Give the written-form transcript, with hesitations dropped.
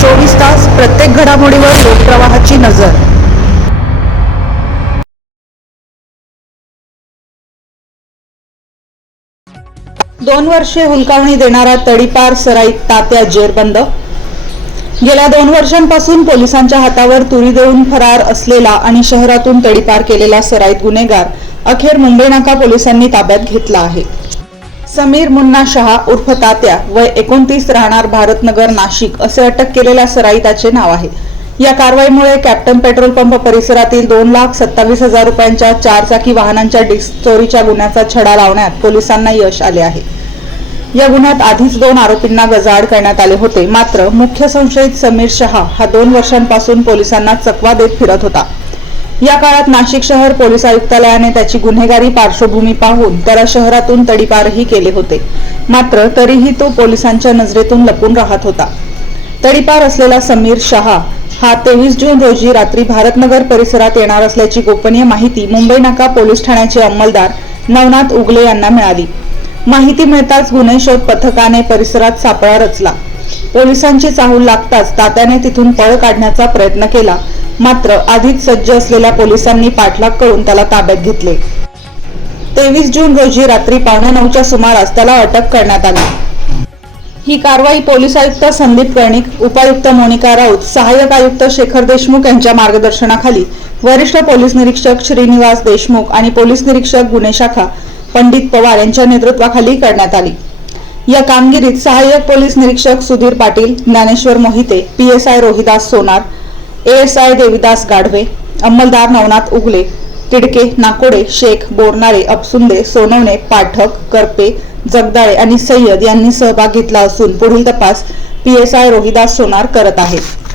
24 तास प्रत्येक घडामोडीवर लोकप्रवाहाची नजर। दोन वर्षे हुलकावणी देणारा तडीपार सराईत तात्या जेरबंद। गेल्या 2 वर्षांपासून पोलिसांच्या हातावर तुरी देऊन फरार असलेला आणि शहरातून तडीपार केलेला सराईत गुन्हेगार अखेर मुंबई नाका पोलिसांनी ताब्यात घेतला आहे। समीर मुन्ना शहा उर्फ तात्या वय 29 राहणार भारतनगर नाशिक असे अटक केलेल्या सराईताचे नाव आहे। या कारवाईमुळे कॅप्टन पेट्रोल पंप परिसरातील 2,27,000 रुपयांच्या 4 चाकी वाहनांच्या डिस्क चोरीच्या गुन्ह्याचा छडा लावण्यात पोलिसांना यश आले आहे। या गुन्ह्यात आधीच 2 आरोपींना गजाआड करण्यात आले होते। मात्र मुख्य संशयित समीर शहा हा 2 वर्षांपासून पोलिसांना चकवा देत फिरत होता। या काळात नाशिक शहर पोलीस आयुक्तालयाने त्याची गुन्हेगारी पार्श्वभूमी पाहून त्याला शहरातून तडीपारही केले होते। मात्र तरीही तो पोलिसांच्या नजरेतून लपून राहत होता। तडीपार असलेला समीर शहा हा 23 जून रोजी रात्री भारतनगर परिसरात येणार असल्याची गोपनीय माहिती मुंबई नाका पोलीस ठाण्याचे अंमलदार नवनाथ उगले यांना मिळाली। माहिती मिळताच गुन्हे शोध पथकाने परिसरात सापळा रचला। पोलिसांची चाहूल लागताच तात्याने तिथून पळ काढण्याचा प्रयत्न केला। मात्र आधीच सज्ज असलेल्या पोलिसांनी पाठलाग करून त्याला ताब्यात घेतले। 23 जून रोजी रात्री 9:15च्या सुमारास त्याला अटक करण्यात आली। ही कारवाई पोलीस आयुक्त संदीप कर्णिक, उपायुक्त मोनिका राऊत, सहाय्यक आयुक्त शेखर देशमुख यांच्या मार्गदर्शनाखाली वरिष्ठ पोलीस निरीक्षक श्रीनिवास देशमुख आणि पोलीस निरीक्षक गुन्हे शाखा पंडित पवार यांच्या नेतृत्वाखाली करण्यात आली। या कामगिरीत सहाय्यक पोलीस निरीक्षक सुधीर पाटील, ज्ञानेश्वर मोहिते, PSI रोहिदास सोनार, ASI देविदास गाढवे, अंमलदार नवनाथ उगले, तिडके, नाकोडे, शेख, बोरनारे, अपसुंदे, सोनवणे, पाठक, करपे, जगदाळे आणि सय्यद यांनी सहभाग घेतला असून पुढील तपास PSI रोहिदास सोनार करत आहेत।